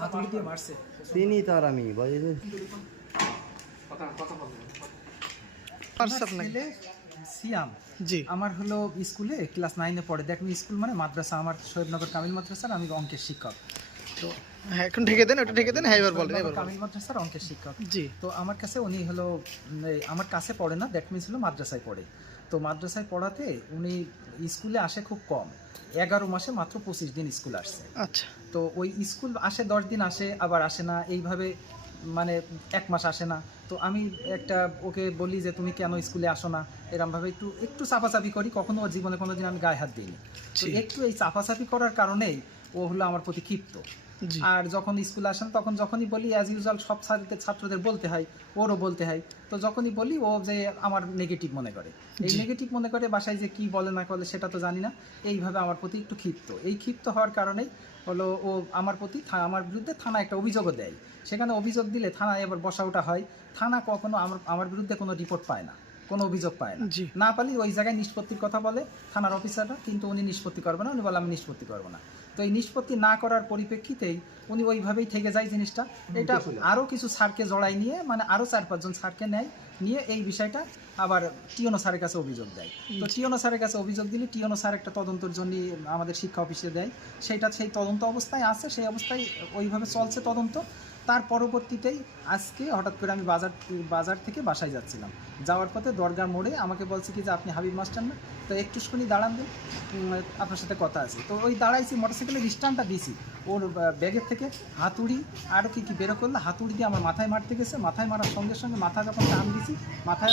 হাতুড়ি দিয়ে মারছে। চিনি তার আমি ছেলে সিয়াম জি আমার হলো স্কুলে ক্লাস 9-এ পড়ে। দেখুন স্কুল মানে মাদ্রাসা, আমার শহীদনগর কামিল মাদ্রাসার আমি অঙ্কের শিক্ষক। তো হ্যাঁ এখন ঢেকে দেন, ওটা ঢেকে দেন। হ্যাঁ এবার বলেন, শহীদনগর এবার বলেন। কামিল মাদ্রাসার অঙ্কের শিক্ষক। জি তো আমার কাছে উনি হলো আমার কাছে পড়ে না, দ্যাট মিনস হলো মাদ্রাসায় পড়ে। তো মাদ্রাসায় পড়াতে উনি স্কুলে আসে খুব কম, 11 মাসে মাত্র 25 দিন স্কুল আসছে। আচ্ছা তো ওই স্কুল আসে 10 দিন আসে, আবার আসে না, এইভাবে মানে 1 মাস আসে না। তো আমি একটা ওকে বলি যে তুমি কেন স্কুলে আসো না, এরমভাবে একটু একটু চাপাচাপি করি, কখনো ওর জীবনে কোনো দিন আমি গায়ে হাত দিইনি। তো জি। একটু এই চাপাচাপি করার কারণেই ও হলো আমার প্রতি ক্ষিপ্ত। জি আর যখন স্কুলে আসেন তখন যখনই বলি অ্যাজ ইউজুয়াল সব ছাত্রদের বলতে হয়, ওরও বলতে হয়। তো যখনই বলি ও যে আমার নেগেটিভ মনে করে, এই জি। নেগেটিভ মনে করে বাসায় যে কি বলে না বলে সেটা তো জানি না, এইভাবে আমার প্রতি একটু ক্ষিপ্ত। এই ক্ষিপ্ত হওয়ার কারণেই হলো ও আমার প্রতি আমার বিরুদ্ধে থানায় একটা অভিযোগও দেয়। সেখানে অভিযোগ দিলে থানায় এবার বসা ওঠা হয়। থানা কখনো আমার বিরুদ্ধে কোনো রিপোর্ট পায় না, কোনো অভিযোগ পায় না। জি। না পালি ওই জায়গায় নিষ্পত্তির কথা বলে থানার অফিসাররা, কিন্তু উনি নিষ্পত্তি করবে না। উনি বলে আমি নিষ্পত্তি করবো না। তো এই নিষ্পত্তি না করার পরিপ্রেক্ষিতেই উনি ওইভাবেই থেকে যায় জিনিসটা। এটা আরও কিছু স্যারকে জড়াই নিয়ে, মানে আরও 4-5 জন স্যারকে নেয়, নিয়ে এই বিষয়টা আবার টিওনো স্যারের কাছে অভিযোগ দেয়। তো টিওনো স্যারের কাছে অভিযোগ দিলে টিওনো স্যার একটা তদন্তের জন্য আমাদের শিক্ষা অফিসে দেয়। সেই তদন্ত অবস্থায় আছে, সেই অবস্থায় ওইভাবে চলছে তদন্ত। তার পরবর্তীতেই আজকে হঠাৎ করে আমি বাজার থেকে বাসায় যাচ্ছিলাম, যাওয়ার পথে দরগার মোড়ে আমাকে বলছে কি যে আপনি হাবিব মাস্টার না, তো একটুখানি দাঁড়ান দিন, আপনার সাথে কথা আছে। তো ওই দাঁড়াইছি, মোটরসাইকেলের স্ট্যান্ডটা দিছি, ওর ব্যাগের থেকে হাতুড়ি আরও কি বেরো করলো, হাতুড়ি দিয়ে আমার মাথায় মারতে গেছে। মাথায় মারার সঙ্গে সঙ্গে মাথা যখন টান দিছি, মাথায়